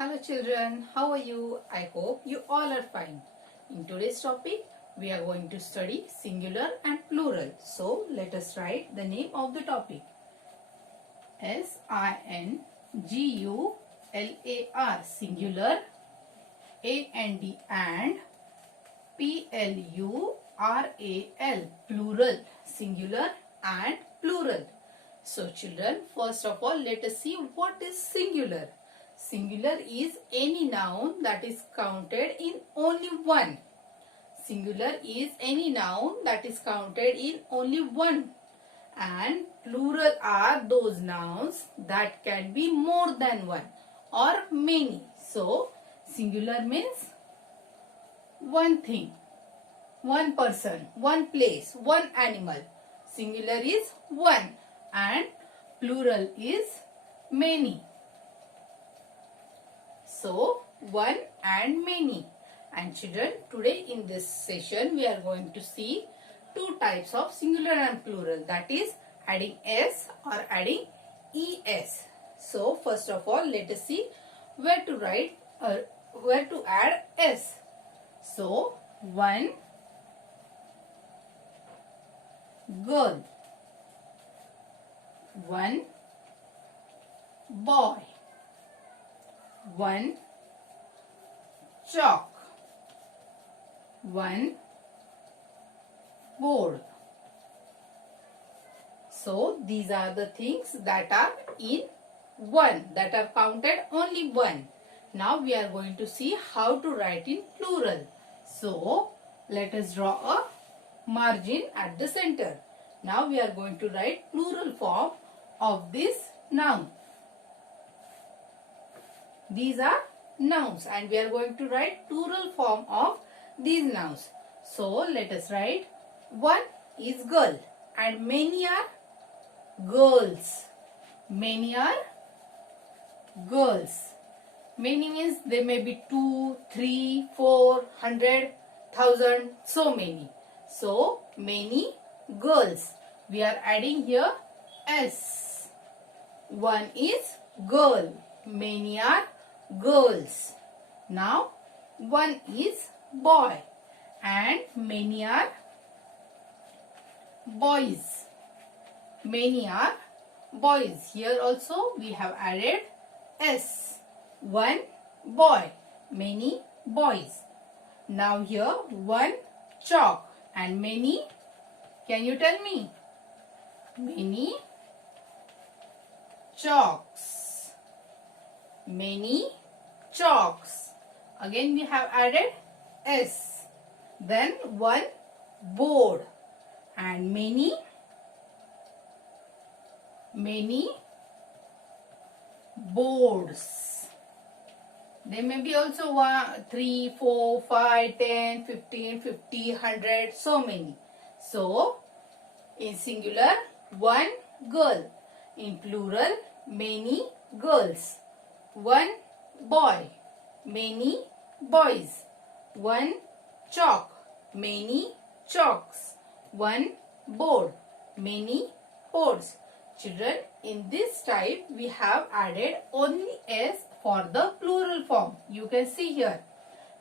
Hello children, how are you? I hope you all are fine. In today's topic, we are going to study singular and plural. So, let us write the name of the topic. S-I-N-G-U-L-A-R, singular, A-N-D and P-L-U-R-A-L, plural, singular and plural. So children, first of all, let us see what is singular. Singular is any noun that is counted in only one. Singular is any noun that is counted in only one. And plural are those nouns that can be more than one or many. So, singular means one thing, one person, one place, one animal. Singular is one and plural is many. So, one and many. And children, today in this session we are going to see two types of singular and plural, that is adding s or adding es. So, first of all, let us see where to write where to add s. So, one girl, one boy, one chalk, one board. So these are the things that are in one, that are counted only one. Now we are going to see how to write in plural. So let us draw a margin at the center. Now we are going to write plural form of this noun. These are nouns and we are going to write plural form of these nouns. So let us write one is girl and many are girls. Many are girls. Many means there may be 2, 3, 4, 100, 1,000, so many. So many girls. We are adding here s. One is girl. Many are girls. Now one is boy and many are boys. Many are boys. Here also we have added s. One boy, many boys. Now here one chalk and many, can you tell me? Many chalks. Many chalks. Again we have added s. Then one board and many boards. There may be also 1, 3, 4, 5, 10, 15, 50, 100, so many. So in singular one girl, in plural many girls. One boy, many boys. One chalk, many chalks. One board, many boards. Children, in this type we have added only s for the plural form. You can see here.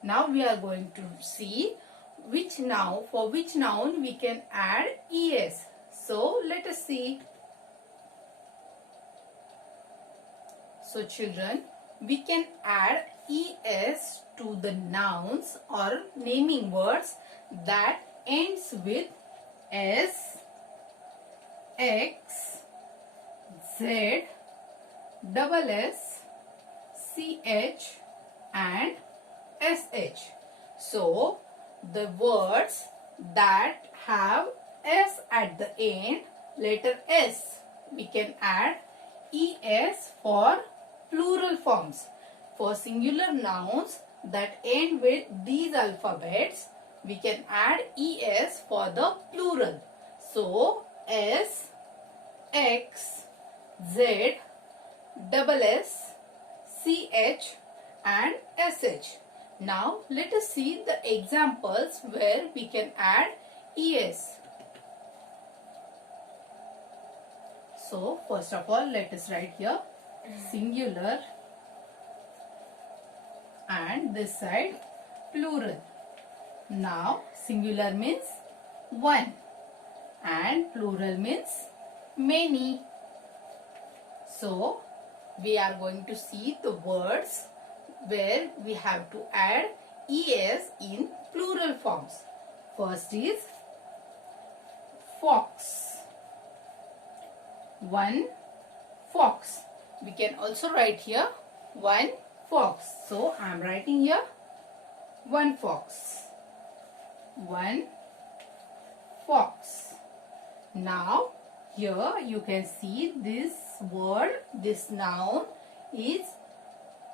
Now we are going to see for which noun we can add es. So let us see. So children, we can add es to the nouns or naming words that ends with s, x, z, double s, ch and sh. So the words that have s at the end, letter s, we can add es for plural forms. For singular nouns that end with these alphabets, we can add es for the plural. So s, x, z, double s, ch and sh. Now let us see the examples where we can add es. So first of all, let us write here singular and this side plural. Now singular means one and plural means many. So we are going to see the words where we have to add es in plural forms. First is fox. One fox. We can also write here one fox. So I am writing here one fox. One fox. Now here you can see this word, this noun is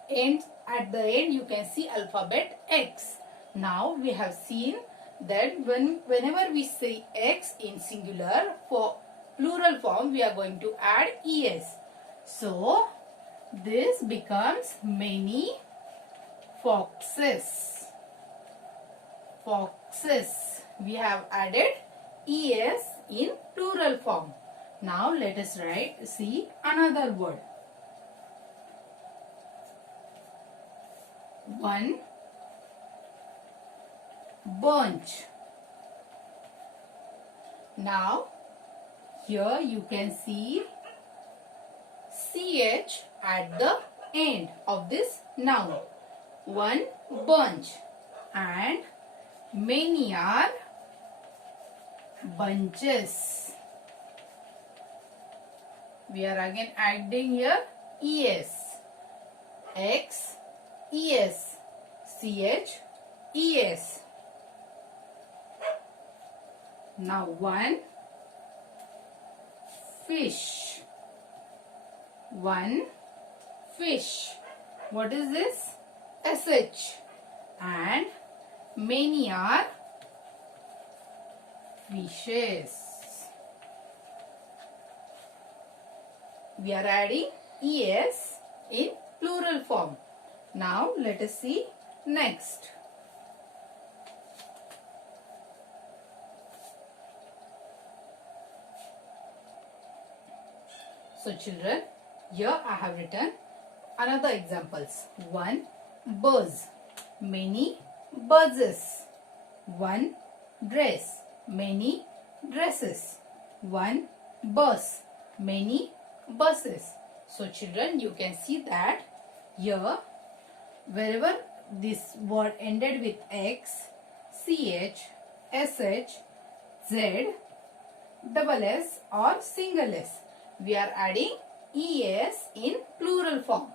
at the end you can see alphabet X. Now we have seen that whenever we say X in singular, for plural form we are going to add es. So this becomes many foxes. Foxes. We have added es in plural form. Now let us see another word. One bunch. Now here you can see ch at the end of this noun. One bunch, and many are bunches. We are again adding here es. X, es, ch, es. Now one fish. One fish. What is this? sh. And many are fishes. We are adding es in plural form. Now let us see next. So children, here I have written another examples. One buzz, many buzzes. One dress, many dresses. One bus, many buses. So children, you can see that here wherever this word ended with X, CH, SH, Z, double S or single S, we are adding ES in plural form.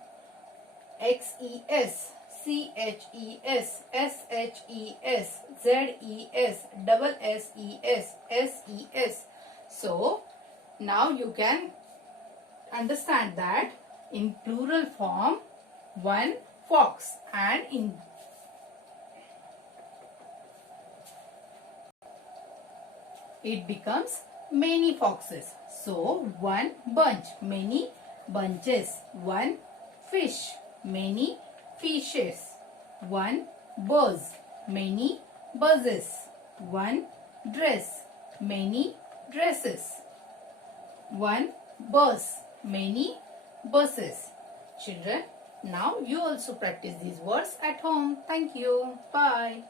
XES, CHES, SHES, ZES, double SES, SES. So now you can understand that in plural form one fox, and in it becomes many foxes. So one bunch, many bunches. One fish, many fishes. One buzz, many buzzes. One dress, many dresses. One bus, many buses. Children, now you also practice these words at home. Thank you. Bye.